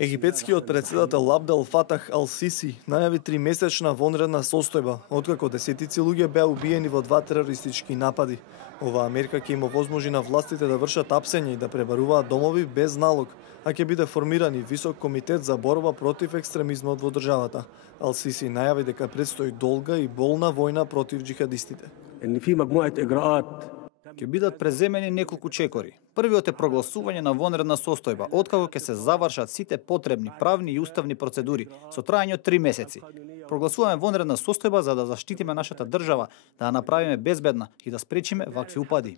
Египетскиот председател Абдел Фатах Ал-Сиси најави 3-месечна вонредна состојба, откако десетици луѓе беа убиени во 2 терористички напади. Оваа мерка ќе им овозможи на властите да вршат апсење и да пребаруваат домови без налог, а ќе биде формиран и висок комитет за борба против екстремизмот во државата. Ал-Сиси најави дека предстои долга и болна војна против џихадистите. Ќе бидат преземени неколку чекори. Првиот е прогласување на вонредна состојба, откако ќе се завршат сите потребни правни и уставни процедури со траење од 3 месеци. Прогласуваме вонредна состојба за да заштитиме нашата држава, да ја направиме безбедна и да спречиме вакви упади.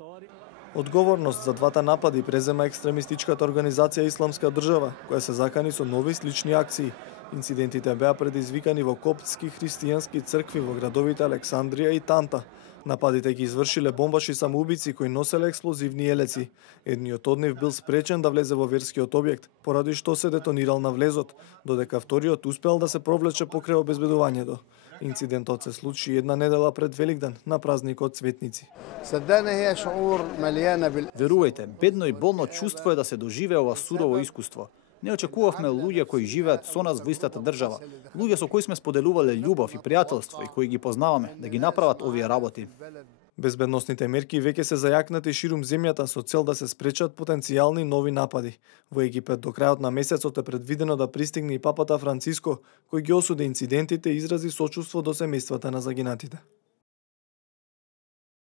Одговорност за двата напади презема екстремистичката организација Исламска држава, која се закани со нови слични акции. Инцидентите беа предизвикани во коптски христијански цркви во градовите Александрија и Танта. Нападите ги извршиле бомбаши самоубици кои носеле експлозивни елеци. Едниот од нив бил спречен да влезе во верскиот објект, поради што се детонирал на влезот, додека вториот успеал да се провлече покрај обезбедувањето. Инцидентот се случи една недела пред Великден на празникот Цветници. Верувајте, бедно и болно чувство е да се доживее ова сурово искуство. Не очекувавме луѓе кои живеат со нас во истата држава, луѓе со кои сме споделувале љубов и пријателство и кои ги познаваме, да ги направат овие работи. Безбедносните мерки веќе се зајакнати ширум земјата со цел да се спречат потенцијални нови напади. Во Египет до крајот на месецот е предвидено да пристигне и папата Франциско, кој ги осуди инцидентите и изрази сочувство до семејствата на загинатите.